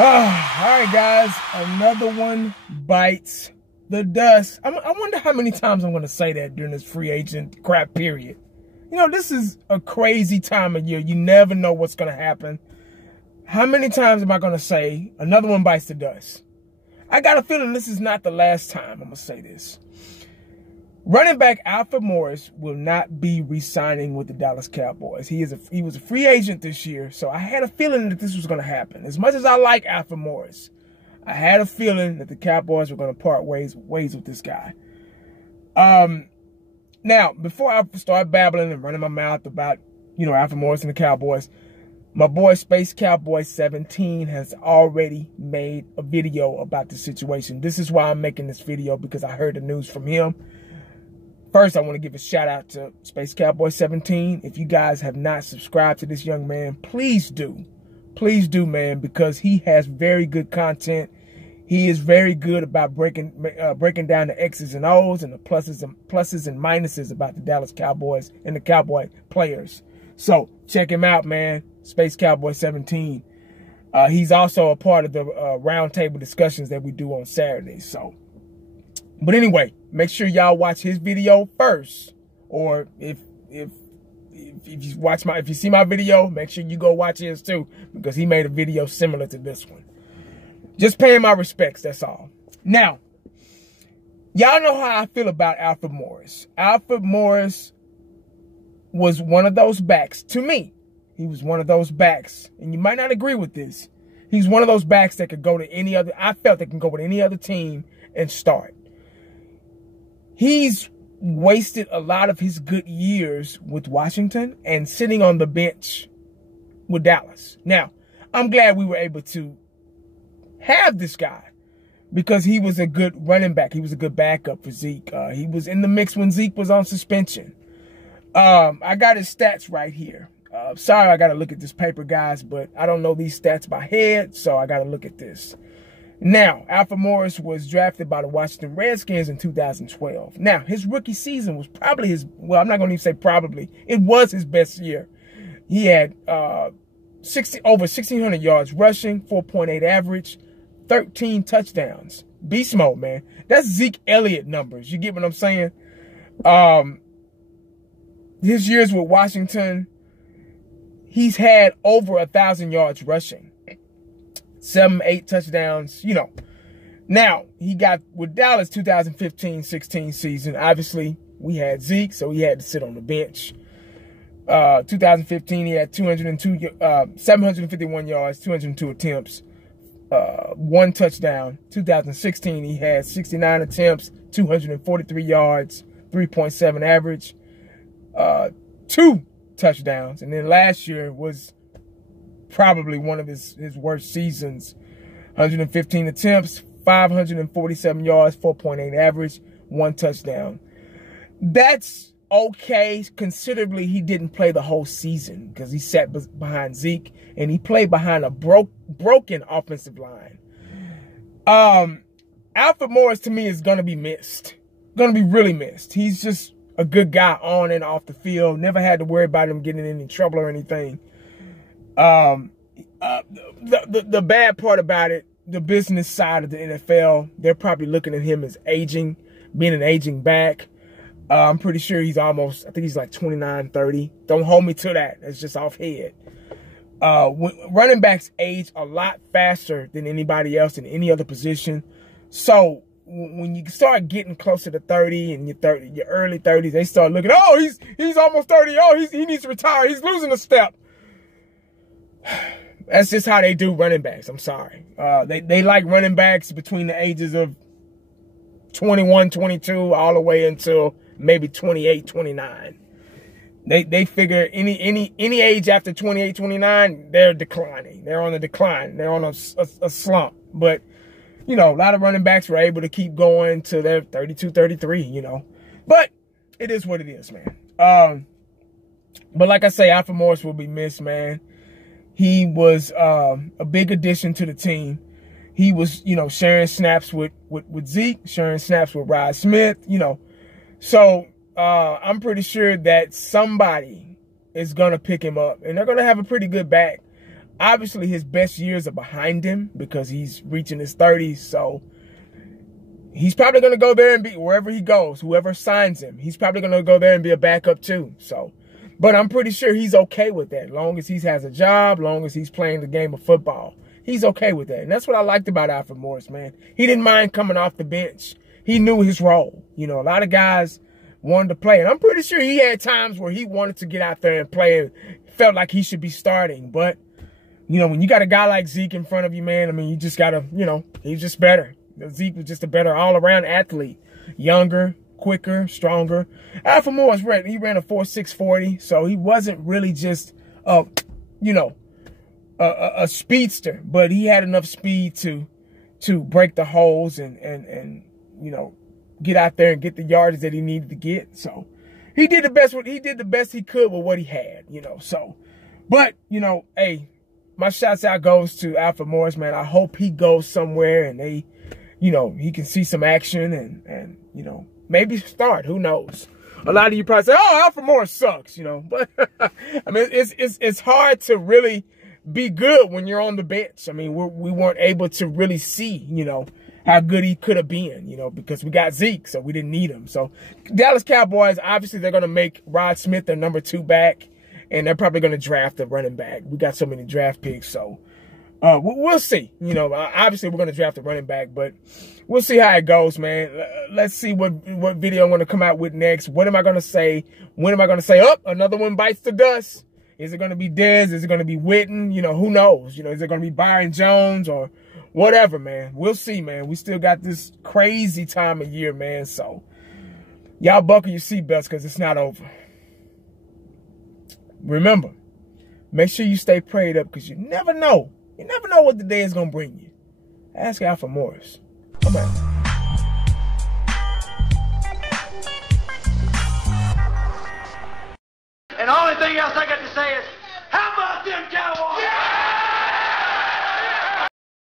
All right, guys, another one bites the dust. I wonder how many times I'm going to say that during this free agent crap period. You know, this is a crazy time of year. You never know what's going to happen. How many times am I going to say another one bites the dust? I got a feeling this is not the last time I'm going to say this. Running back Alfred Morris will not be re-signing with the Dallas Cowboys. He was a free agent this year, so I had a feeling that this was going to happen. As much as I like Alfred Morris, I had a feeling that the Cowboys were going to part ways with this guy. Now, before I start babbling and running my mouth about, Alfred Morris and the Cowboys, my boy Space Cowboy 17 has already made a video about the situation. This is why I'm making this video, because I heard the news from him. First, I want to give a shout out to Space Cowboy 17. If you guys have not subscribed to this young man, please do. Please do, man, because he has very good content. He is very good about breaking down the X's and O's and the pluses and minuses about the Dallas Cowboys and the Cowboy players. So check him out, man. Space Cowboy 17. He's also a part of the roundtable discussions that we do on Saturdays. But anyway, make sure y'all watch his video first. Or if you see my video, make sure you go watch his too, because he made a video similar to this one. Just paying my respects, that's all. Now, y'all know how I feel about Alfred Morris. Alfred Morris was one of those backs, to me. He was one of those backs, and you might not agree with this. He's one of those backs that could go to any other, I felt that can go with any other team and start. He's wasted a lot of his good years with Washington and sitting on the bench with Dallas. Now, I'm glad we were able to have this guy because he was a good running back. He was a good backup for Zeke. He was in the mix when Zeke was on suspension. I got his stats right here. Sorry, I got to look at this paper, guys, but I don't know these stats by head, so I got to look at this. Now, Alfred Morris was drafted by the Washington Redskins in 2012. Now, his rookie season was probably his, well, I'm not going to even say probably. It was his best year. He had over 1,600 yards rushing, 4.8 average, 13 touchdowns. Beast mode, man. That's Zeke Elliott numbers. You get what I'm saying? His years with Washington, he's had over 1,000 yards rushing. 7, 8 touchdowns, Now, he got with Dallas 2015-16 season. Obviously, we had Zeke, so he had to sit on the bench. 2015, he had 751 yards, 202 attempts, 1 touchdown. 2016, he had 69 attempts, 243 yards, 3.7 average, 2 touchdowns. And then last year was probably one of his worst seasons. 115 attempts, 547 yards, 4.8 average, 1 touchdown. That's okay. Considerably, he didn't play the whole season because he sat behind Zeke and he played behind a broken offensive line. Alfred Morris, to me, is going to be missed. Going to be really missed. He's just a good guy on and off the field. Never had to worry about him getting in any trouble or anything. The bad part about it, the business side of the NFL, they're probably looking at him as aging, being an aging back. I'm pretty sure he's almost, I think he's like 29, 30. Don't hold me to that. That's just off head. Running backs age a lot faster than anybody else in any other position. So when you start getting closer to 30 and your early 30s, they start looking, oh, he's almost 30. Oh, he needs to retire. He's losing a step. That's just how they do running backs. I'm sorry. They like running backs between the ages of 21, 22, all the way until maybe 28, 29. They figure any age after 28, 29, they're declining. They're on a decline. They're on a slump. But, a lot of running backs were able to keep going to their 32, 33, But it is what it is, man. But like I say, Alfred Morris will be missed, man. He was a big addition to the team. He was, sharing snaps with Zeke, sharing snaps with Rod Smith, So I'm pretty sure that somebody is going to pick him up. And they're going to have a pretty good back. obviously his best years are behind him because he's reaching his 30s. So he's probably going to go there and be, wherever he goes, whoever signs him, he's probably going to go there and be a backup too. So, but I'm pretty sure he's okay with that. Long as he has a job, long as he's playing the game of football, he's okay with that. And that's what I liked about Alfred Morris, man. He didn't mind coming off the bench. He knew his role. You know, a lot of guys wanted to play. And I'm pretty sure he had times where he wanted to get out there and play and felt like he should be starting. But, you know, when you got a guy like Zeke in front of you, man, I mean, you just got to, you know, he's just better. Zeke was just a better all-around athlete. Younger, quicker, stronger. Alfred Morris, he ran a 4.6 40, so he wasn't really just, you know, a speedster. But he had enough speed to break the holes and you know, get out there and get the yardage that he needed to get. So he did the best he could with what he had, you know. So, but, you know, hey, my shouts out goes to Alfred Morris, man. I hope he goes somewhere and they, you know, he can see some action and you know, maybe start. Who knows? A lot of you probably say, oh, Alfred Morris sucks, you know. But, I mean, it's hard to really be good when you're on the bench. I mean, we weren't able to really see, you know, how good he could have been, you know, because we got Zeke, so we didn't need him. So Dallas Cowboys, obviously they're going to make Rod Smith their number 2 back, and they're probably going to draft a running back. We got so many draft picks, so we'll see. You know, obviously we're going to draft a running back, but we'll see how it goes, man. Let's see what video I'm going to come out with next. What am I going to say? When am I going to say, oh, another one bites the dust? Is it going to be Dez? Is it going to be Witten? You know, who knows? You know, is it going to be Byron Jones or whatever, man? We'll see, man. We still got this crazy time of year, man. So y'all buckle your seatbelts because it's not over. Remember, make sure you stay prayed up because you never know. You never know what the day is going to bring you. Ask Alfred Morris. Come on. And the only thing else I got to say is,